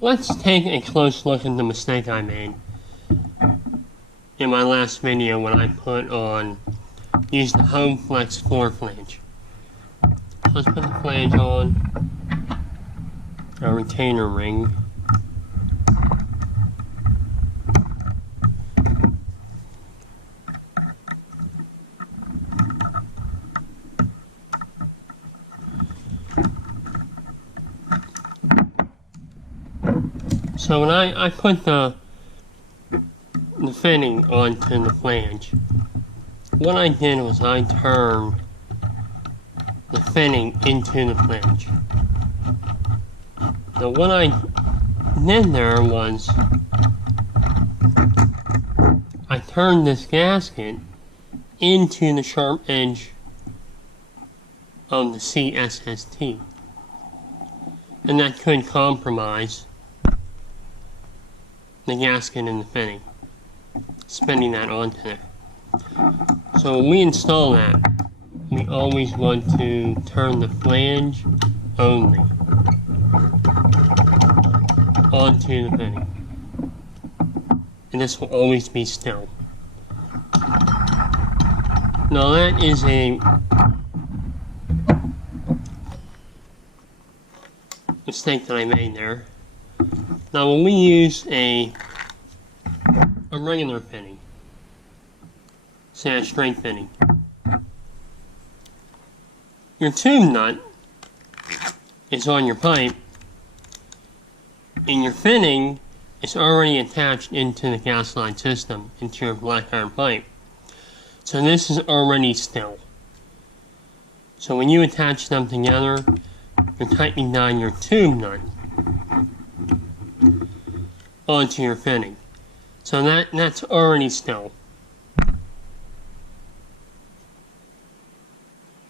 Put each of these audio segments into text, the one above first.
let's take a close look at the mistake I made in my last video when I used the HOMEFLEX floor flange. Let's put the flange on our retainer ring. So when I put the fitting onto the flange, what I did was I turned the fitting into the flange. Now what I did there was I turned this gasket into the sharp edge of the CSST, and that could compromise the gasket and the fitting, spinning that onto there. So when we install that, we always want to turn the flange only onto the fitting, and this will always be still. Now that is a mistake that I made there. Now when we use a regular fitting, say a straight fitting, your tube nut is on your pipe and your fitting is already attached into the gas line system, into your black iron pipe. So this is already still. So when you attach them together, you're tightening down your tube nut onto your fitting. So that's already still.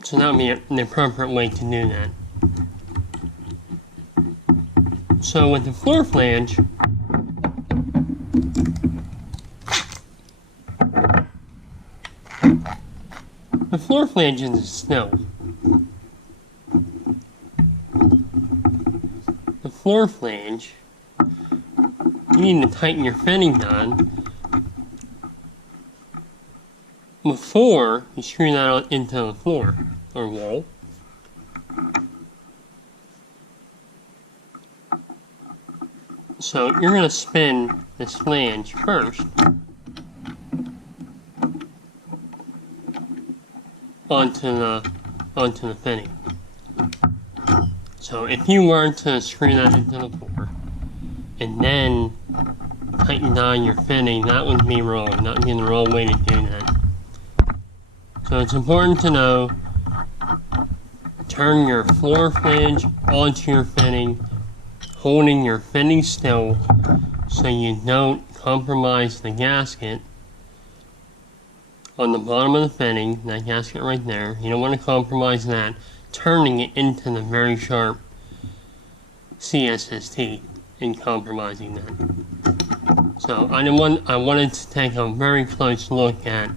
So that would be the appropriate way to do that. So with the floor flange, the floor flange is still. The floor flange, you need to tighten your fitting down before you screw that into the floor or wall. So you're going to spin this flange first onto the fitting. So if you were to screw that into the floor and then tighten down your fitting, that would be wrong. That would be the wrong way to do that. So it's important to know, turn your floor flange onto your fitting, holding your fitting still so you don't compromise the gasket on the bottom of the fitting, that gasket right there. You don't want to compromise that, turning it into the very sharp CSST and compromising that. So I wanted to take a very close look at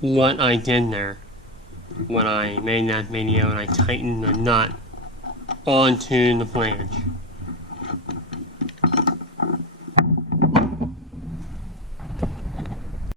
what I did there when I made that video and I tightened the nut onto the flange.